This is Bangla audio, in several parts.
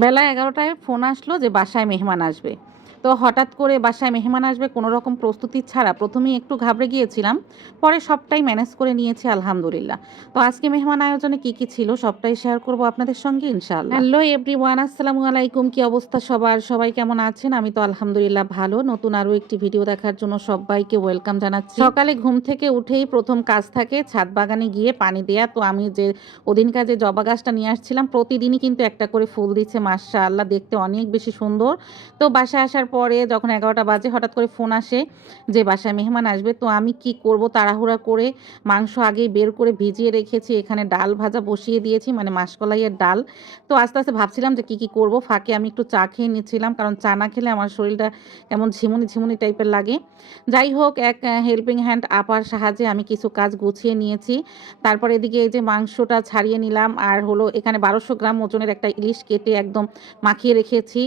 বেলা এগারোটায় ফোন আসলো যে বাসায় মেহমান আসবে। তো হঠাৎ করে বাসায় মেহমান আসবে কোনো রকম প্রস্তুতি ছাড়া প্রথমেই একটু ঘাবড়ে গিয়েছিলাম, পরে সবটাই ম্যানেজ করে নিয়েছি আলহামদুলিল্লাহ। তো আজকে মেহমান আয়োজনে কি কি ছিল সবটাই শেয়ার করব আপনাদের সঙ্গে ইনশাআল্লাহ। হ্যালো এভরি ওয়ান আসসালামু আলাইকুম, কি অবস্থা সবার? সবাই কেমন আছেন? আমি তো আলহামদুলিল্লাহ ভালো। নতুন আরও একটি ভিডিও দেখার জন্য সবাইকে ওয়েলকাম জানাচ্ছি। সকালে ঘুম থেকে উঠেই প্রথম কাজ থাকে ছাদ বাগানে গিয়ে পানি দেয়া। তো আমি যে ওদিনকার যে জবা গাছটা নিয়ে আসছিলাম, প্রতিদিনই কিন্তু একটা করে ফুল দিচ্ছে মাসা আল্লাহ দেখতে অনেক বেশি সুন্দর। তো বাসায় আসার পরে যখন এগারোটা বাজে হঠাৎ করে ফোন আসে যে বাসায় মেহমান আসবে, তো আমি কি করব তাড়াহুড়া করে মাংস আগেই বের করে ভিজিয়ে রেখেছি, এখানে ডাল ভাজা বসিয়ে দিয়েছি মানে মাসকলাইয়ের ডাল। তো আস্তে আস্তে ভাবছিলাম যে কি কি করব, ফাঁকে আমি একটু চা খেয়ে নিচ্ছিলাম, কারণ চা না খেলে আমার শরীরটা কেমন ঝিমুনি ঝিমুনি টাইপের লাগে। যাই হোক, এক হেল্পিং হ্যান্ড আপার সাহায্যে আমি কিছু কাজ গুছিয়ে নিয়েছি। তারপর এদিকে এই যে মাংসটা ছাড়িয়ে নিলাম, আর হলো এখানে বারোশো গ্রাম ওজনের একটা ইলিশ কেটে একদম মাখিয়ে রেখেছি।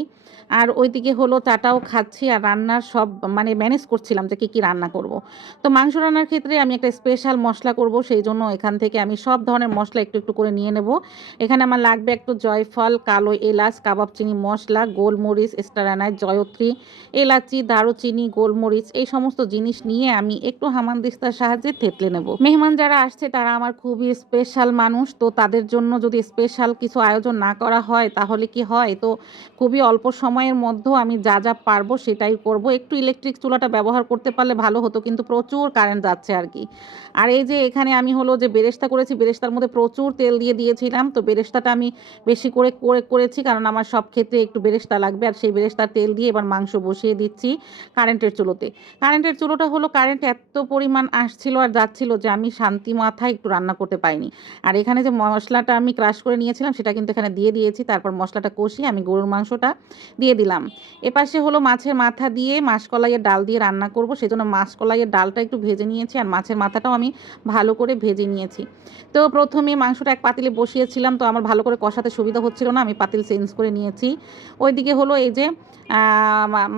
আর ওইদিকে হলো চাটাও খাচ্ছি আর রান্নার সব মানে ম্যানেজ করছিলাম যে কী কী রান্না করব। তো মাংস রান্নার ক্ষেত্রে আমি একটা স্পেশাল মশলা করব, সেই জন্য এখান থেকে আমি সব ধরনের মশলা একটু একটু করে নিয়ে নেব। এখানে আমার লাগবে একটু জয়ফল, কালো এলাচ, কাবাব চিনি মশলা, গোলমরিচ স্টারানায় জয়ত্রী, এলাচি, দারুচিনি, গোলমরিচ, এই সমস্ত জিনিস নিয়ে আমি একটু হামানদিস্তার সাহায্যে থেতলে নেব। মেহমান যারা আসছে তারা আমার খুবই স্পেশাল মানুষ, তো তাদের জন্য যদি স্পেশাল কিছু আয়োজন না করা হয়, তাহলে কি হয়? তো খুবই অল্প সময়ের মধ্যেও আমি যা যা পারব সেটাই করব। একটু ইলেকট্রিক চুলাটা ব্যবহার করতে পারলে ভালো হতো, কিন্তু প্রচুর কারেন্ট যাচ্ছে আর কি। আর এই যে এখানে আমি হলো যে বেরেস্তা করেছি, বেরেস্তার মধ্যে প্রচুর তেল দিয়ে দিয়েছিলাম, তো বেরেস্তাটা আমি বেশি করে করে করেছি, কারণ আমার সব ক্ষেত্রে একটু বেরেস্তা লাগবে, আর সেই বেরেস্তার তেল দিয়ে এবার মাংস বসিয়ে দিচ্ছি কারেন্টের চুলোতে। কারেন্টের চুলোটা হলো কারেন্ট এত পরিমাণ আসছিল আর যাচ্ছিল যে আমি শান্তি মাথায় একটু রান্না করতে পাইনি আর এখানে যে মশলাটা আমি ক্রাশ করে নিয়েছিলাম, সেটা কিন্তু এখানে দিয়ে দিয়েছি, তারপর মশলাটা কষিয়ে আমি গরুর মাংসটা দিয়ে দিলাম। এপাশে হলো মাছের মাথা দিয়ে মাসকলাইয়ের ডাল দিয়ে রান্না করব সেই সেজন্য মাসকলাইয়ের ডালটা একটু ভেজে নিয়েছি আর মাছের মাথাটাও আমি ভালো করে ভেজে নিয়েছি। তো প্রথমে মাংসটা এক পাতিলে বসিয়েছিলাম, তো আমার ভালো করে কষাতে সুবিধা হচ্ছিল না, আমি পাতিল চেঞ্জ করে নিয়েছি। ওইদিকে হলো এই যে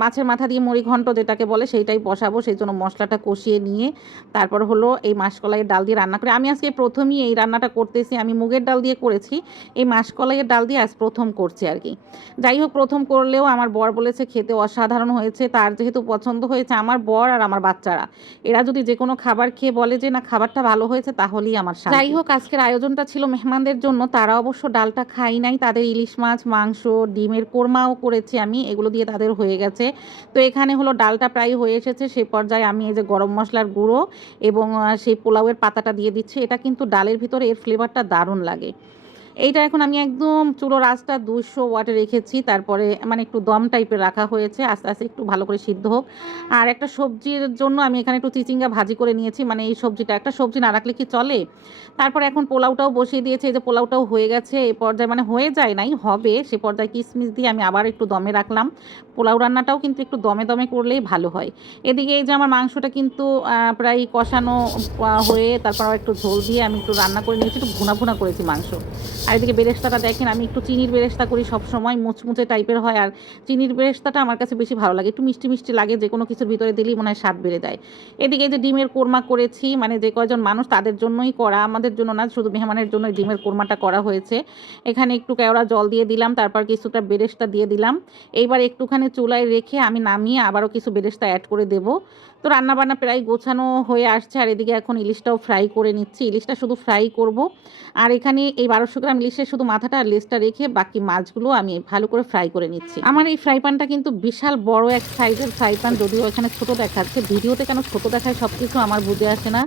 মাছের মাথা দিয়ে মুড়ি ঘন্ট যেটাকে বলে, সেইটাই বসাবো সেই জন্য মশলাটা কষিয়ে নিয়ে তারপর হলো এই মাসকলাইয়ের ডাল দিয়ে রান্না করে, আমি আজকে প্রথমেই এই রান্নাটা করতেছি, আমি মুগের ডাল দিয়ে করেছি, এই মাসকলাইয়ের ডাল দিয়ে আজ প্রথম করছি আর কি। যাই হোক, প্রথম করলেও আমার বর বলেছে খেতে অসাধারণ হয়েছে, তার যেহেতু পছন্দ হয়েছে আমার বর আর আমার বাচ্চারা। এরা যদি যে কোনো খাবার খেয়ে বলে যে, না, খাবারটা ভালো হয়েছে, তাহলেই আমার যাই হোক, আজকের আয়োজনটা ছিল মেহমানদের জন্য। তারা অবশ্য ডালটা খাই নাই, তাদের ইলিশ মাছ, মাংস, ডিমের কোরমাও করেছি আমি, এগুলো দিয়ে তাদের হয়ে গেছে। তো এখানে হলো ডালটা প্রায় হয়ে এসেছে সেই পর্যায়ে আমি এই যে গরম মশলার গুঁড়ো এবং সেই পোলাওয়ের পাতাটা দিয়ে দিচ্ছি। এটা কিন্তু ডালের ভিতরে এর ফ্লেভারটা দারুণ লাগে। এইটা এখন আমি একদম চুলো রাসটা দুশো ওয়াটে রেখেছি, তারপরে মানে একটু দম টাইপের রাখা হয়েছে, আস্তে আস্তে একটু ভালো করে সিদ্ধ হোক। আর একটা সবজির জন্য আমি এখানে একটু চিচিঙ্গা ভাজি করে নিয়েছি মানে এই সবজিটা একটা সবজি না রাখলে কি চলে? তারপর এখন পোলাওটাও বসিয়ে দিয়েছে, এই যে পোলাওটাও হয়ে গেছে এই পর্যায়ে মানে হয়ে যায় নাই, হবে, সে পর্যায়ে কিশমিশ দিয়ে আমি আবার একটু দমে রাখলাম। পোলাও রান্নাটাও কিন্তু একটু দমে দমে করলেই ভালো হয়। এদিকে এই যে আমার মাংসটা কিন্তু প্রায় কষানো হয়ে তারপর একটু ঝোল দিয়ে আমি একটু রান্না করে নিয়েছি, একটু ভুনা ভুনা করেছি মাংস। আর এদিকে বেরেস্তাটা দেখেন, আমি একটু চিনির বেরেস্তা করি সব সময় মুচমুচে টাইপের হয়, আর চিনির বেরেস্তাটা আমার কাছে বেশি ভালো লাগে। একটু মিষ্টি মিষ্টি লাগে, যে কোনো কিছুর ভিতরে দিলেই মনে হয় স্বাদ বেড়ে যায়। এদিকে যে ডিমের কোরমা করেছি মানে যে কয়জন মানুষ তাদের জন্যই করা, আমাদের জন্য না, শুধু মেহমানের জন্য ডিমের কোরমাটা করা হয়েছে। এখানে একটু কেওড়া জল দিয়ে দিলাম, তারপর কিছুটা বেরেস্তা দিয়ে দিলাম। এইবার একটুখানি চুলায় রেখে আমি নামিয়ে আবারও কিছু বেরেস্তা অ্যাড করে দেব। তো রান্নাবান্না প্রায় গোছানো হয়ে আসছে, আর এদিকে এখন ইলিশটাও ফ্রাই করে নিচ্ছি। ইলিশটা শুধু ফ্রাই করব। আর এখানে এই বারোশো গ্রাম ইলিশের শুধু মাথাটা আর লেসটা রেখে বাকি মাছগুলো আমি ভালো করে ফ্রাই করে নিচ্ছি। আমার এই ফ্রাই প্যানটা কিন্তু বিশাল বড় এক সাইজের ফ্রাই প্যান যদিও এখানে ছোট দেখাচ্ছে। ভিডিওতে কেন ছোট দেখায় সব কিছু আমার বুঝে আসে না।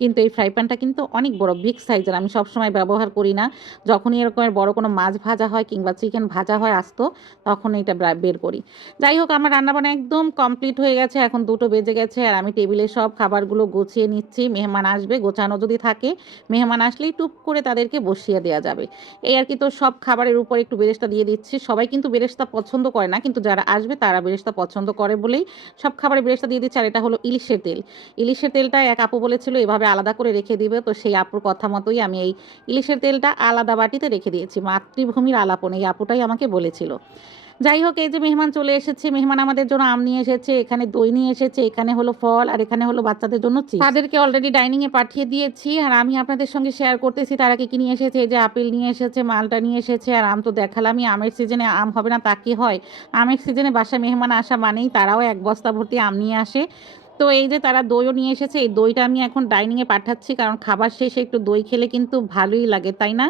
কিন্তু এই ফ্রাই প্যানটা কিন্তু অনেক বড় বিগ সাইজের আমি সবসময় ব্যবহার করি না। যখনই এরকমের বড় কোনো মাছ ভাজা হয় কিংবা চিকেন ভাজা হয় আসতো, তখন এটা বের করি। যাই হোক, আমার রান্নাবান্না একদম কমপ্লিট হয়ে গেছে। এখন দুটো বেজে গেছে আর আমি টেবিলে সব খাবারগুলো গুছিয়ে নিচ্ছি। মেহমান আসবে, গোছানো যদি থাকে, মেহমান আসলেই টুপ করে তাদেরকে বসিয়ে দেওয়া যাবে। এই আর কি তো সব খাবারের উপর একটু বেরেস্তা দিয়ে দিচ্ছি। সবাই কিন্তু বেরেস্তা পছন্দ করে না, কিন্তু যারা আসবে তারা বেরেস্তা পছন্দ করে বলেই সব খাবারে বেরেস্তা দিয়ে দিচ্ছে। আর এটা হলো ইলিশের তেল। ইলিশের তেলটা এক আপু বলেছিল, এভাবে আলাদা করে রেখে দিবে। তো সেই আপুর কথা মতোই আমি এই ইলিশের তেলটা আলাদা বাটিতে রেখে দিয়েছি, মাতৃভূমির আলাপন, এই আপুটাই আমাকে বলেছিল। যাই হোক, এই যে মেহমান চলে এসেছে, মেহমান আমাদের জন্য আম নিয়ে এসেছে, এখানে দই নিয়ে এসেছে, এখানে হলো ফল আর এখানে হলো বাচ্চাদের জন্য তাদেরকে অলরেডি ডাইনিং এ পাঠিয়ে দিয়েছি আর আমি আপনাদের সঙ্গে শেয়ার করতেছি, তারা কি কি নিয়ে এসেছে, এই যে আপেল নিয়ে এসেছে, মালটা নিয়ে এসেছে আর আম তো দেখালামই, আমের সিজনে আম হবে না তা কি হয়? আমের সিজনে বাসায় মেহমান আসা মানেই তারাও এক বস্তা ভর্তি আম নিয়ে আসে। তো এই যে তারা দইও নিয়ে এসেছে, এই দইটা আমি এখন ডাইনিংয়ে পাঠাচ্ছি, কারণ খাবার শেষে একটু দই খেলে কিন্তু ভালোই লাগে, তাই না?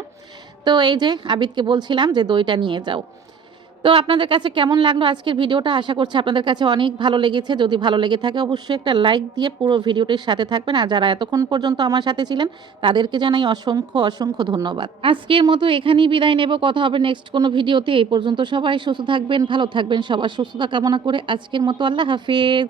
তো এই যে আবিদকে বলছিলাম যে দইটা নিয়ে যাও। তো আপনাদের কাছে কেমন লাগল আজকের ভিডিওটা? আশা করছি আপনাদের কাছে অনেক ভালো লেগেছে। যদি ভালো লেগে থাকে অবশ্যই একটা লাইক দিয়ে পুরো ভিডিওটির সাথে থাকবেন। আর যারা এতক্ষণ পর্যন্ত আমার সাথে ছিলেন, তাদেরকে জানাই অসংখ্য অসংখ্য ধন্যবাদ। আজকের মতো এখানেই বিদায় নেব। কথা হবে নেক্সট কোনো ভিডিওতে। এই পর্যন্ত সবাই সুস্থ থাকবেন, ভালো থাকবেন, সবার সুস্থতা কামনা করে আজকের মতো আল্লাহ হাফেজ।